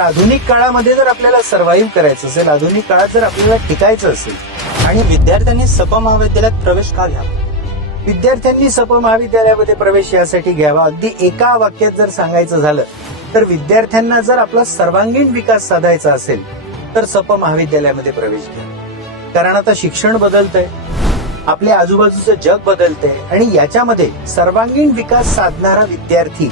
आधुनिक काळामध्ये जर आपल्याला सर्व्हाइव्ह करायचं असेल, आधुनिक काळात जर आपल्याला टिकायचं असेल आणि विद्यार्थ्यांनी सप महाविद्यालयात प्रवेश का घ्यावा? विद्यार्थ्यांनी सप महाविद्यालयामध्ये प्रवेश यासाठी घ्यावा. अगदी एका वाक्यात जर सांगायचं झालं तर विद्यार्थ्यांना जर आपला सर्वांगीण विकास साधायचा असेल तर सप महाविद्यालयामध्ये प्रवेश घ्या. कारण आता शिक्षण बदलतंय, आपल्या आजूबाजूचं जग बदलतंय आणि याच्यामध्ये सर्वांगीण विकास साधणारा विद्यार्थी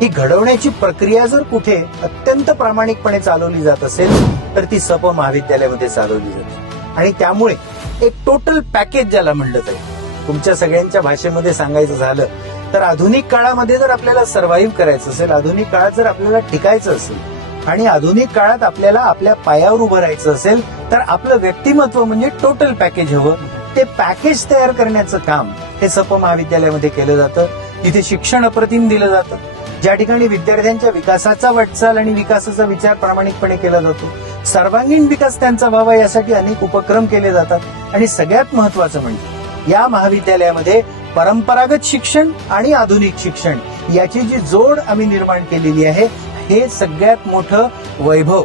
ही घडवण्याची प्रक्रिया जर कुठे अत्यंत प्रामाणिकपणे चालवली जात असेल तर ती सप महाविद्यालयामध्ये चालवली जाते. आणि त्यामुळे एक टोटल पॅकेज ज्याला म्हणलं जाईल, तुमच्या सगळ्यांच्या भाषेमध्ये सांगायचं झालं तर आधुनिक काळामध्ये जर आपल्याला सर्व्हाइव्ह करायचं असेल, आधुनिक काळात जर आपल्याला टिकायचं असेल आणि आधुनिक काळात आपल्याला आपल्या पायावर उभं राहायचं असेल तर आपलं व्यक्तिमत्व म्हणजे टोटल पॅकेज हवं. ते पॅकेज तयार करण्याचं काम हे सप महाविद्यालयामध्ये केलं जातं. तिथे शिक्षण अप्रतिम दिलं जातं, ज्या ठिकाणी विद्यार्थ्यांच्या विकासाचा वाटचाल आणि विकासाचा विचार प्रामाणिकपणे केला जातो. सर्वांगीण विकास त्यांचा व्हावा यासाठी अनेक उपक्रम केले जातात आणि सगळ्यात महत्वाचं म्हणजे या महाविद्यालयामध्ये परंपरागत शिक्षण आणि आधुनिक शिक्षण याची जी जोड आम्ही निर्माण केलेली आहे, हे सगळ्यात मोठं वैभव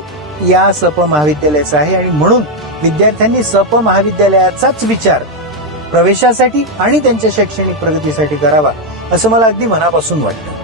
या सप महाविद्यालयाचं आहे. आणि म्हणून विद्यार्थ्यांनी सप महाविद्यालयाचाच विचार प्रवेशासाठी आणि त्यांच्या शैक्षणिक प्रगतीसाठी करावा असं मला अगदी मनापासून वाटतं.